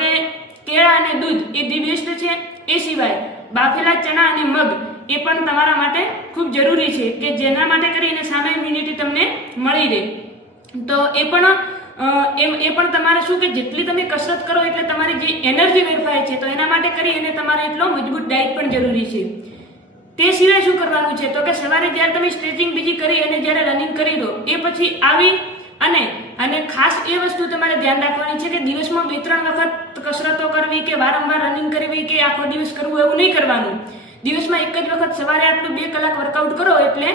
કે કેળા અને દૂધ એ ધી બેસ્ટ છે। એ સિવાય બાફેલા ચણા અને મગ એ પણ તમારા માટે ખૂબ જરૂરી છે કે જેના માટે કરીને સામે ઇમ્યુનિટી તમને મળી રહે। તો એ પણ તમારે શું કે જેટલી તમે કસરત કરો એટલે તમારી જે એનર્જી વેડફાય છે તો એના માટે કરી અને તમારે એટલો મજબૂત ડાયટ પણ જરૂરી છે। તે સિવાય શું કરવાનું છે તો કે સવારે જ્યારે તમે સ્ટ્રેચિંગ બીજી કરી અને જ્યારે રનિંગ કરી દો એ પછી આવી અને ખાસ એ વસ્તુ તમારે ધ્યાન રાખવાની છે કે દિવસમાં 2-3 વખત કસરતો કરવી કે વારંવાર રનિંગ કરવી કે આખો દિવસ કરવું એવું નહીં કરવાનું। દિવસમાં એક જ વખત સવારે આટલું 2 કલાક વર્કઆઉટ કરો એટલે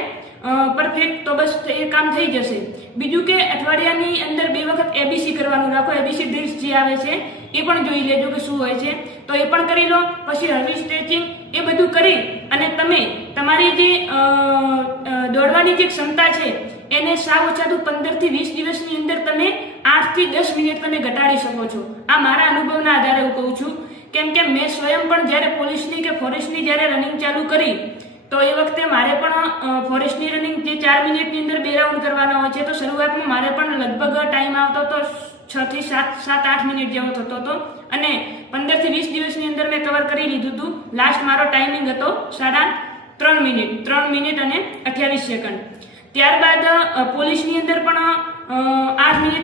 પરફેક્ટ તો બસ એ કામ થઈ જશે। બીજું કે અઠવાડિયાની અંદર 2 વખત એબીસી કરવાનું રાખો। એબીસી ડ્રીલ્સ જે આવે છે એ પણ જોઈ લેજો કે શું હોય છે તો એ પણ કરી લો। પછી હળવી સ્ટ્રેચિંગ એ બધું કરી અને તમે તમારી જે દોડવાની જે ક્ષમતા છે એને સાવ ઓછા તો 15 થી 20 દિવસની અંદર તમે 8 થી 10 મિનિટ તમે ઘટાડી શકો છો। આ મારા અનુભવના આધારે હું કહું છું, કેમ કે મેં સ્વયં પણ જ્યારે પોલીસની કે ફોરેસ્ટની જ્યારે રનિંગ ચાલુ કરી તો એ વખતે મારે પણ ફોરેસ્ટની રનિંગ જે 4 મિનિટની અંદર 2 રાઉન્ડ કરવાના હોય છે તો શરૂઆતમાં મારે પણ લગભગ ટાઈમ આવતો તો 6 થી 7-8 મિનિટ જેવો થતો હતો અને 15 થી 20 દિવસની અંદર મેં કવર કરી લીધું હતું। લાસ્ટ મારો ટાઈમિંગ હતો 3 મિનિટ અને 28 સેકન્ડ। ત્યારબાદ પોલીસની અંદર પણ 8 મિનિટ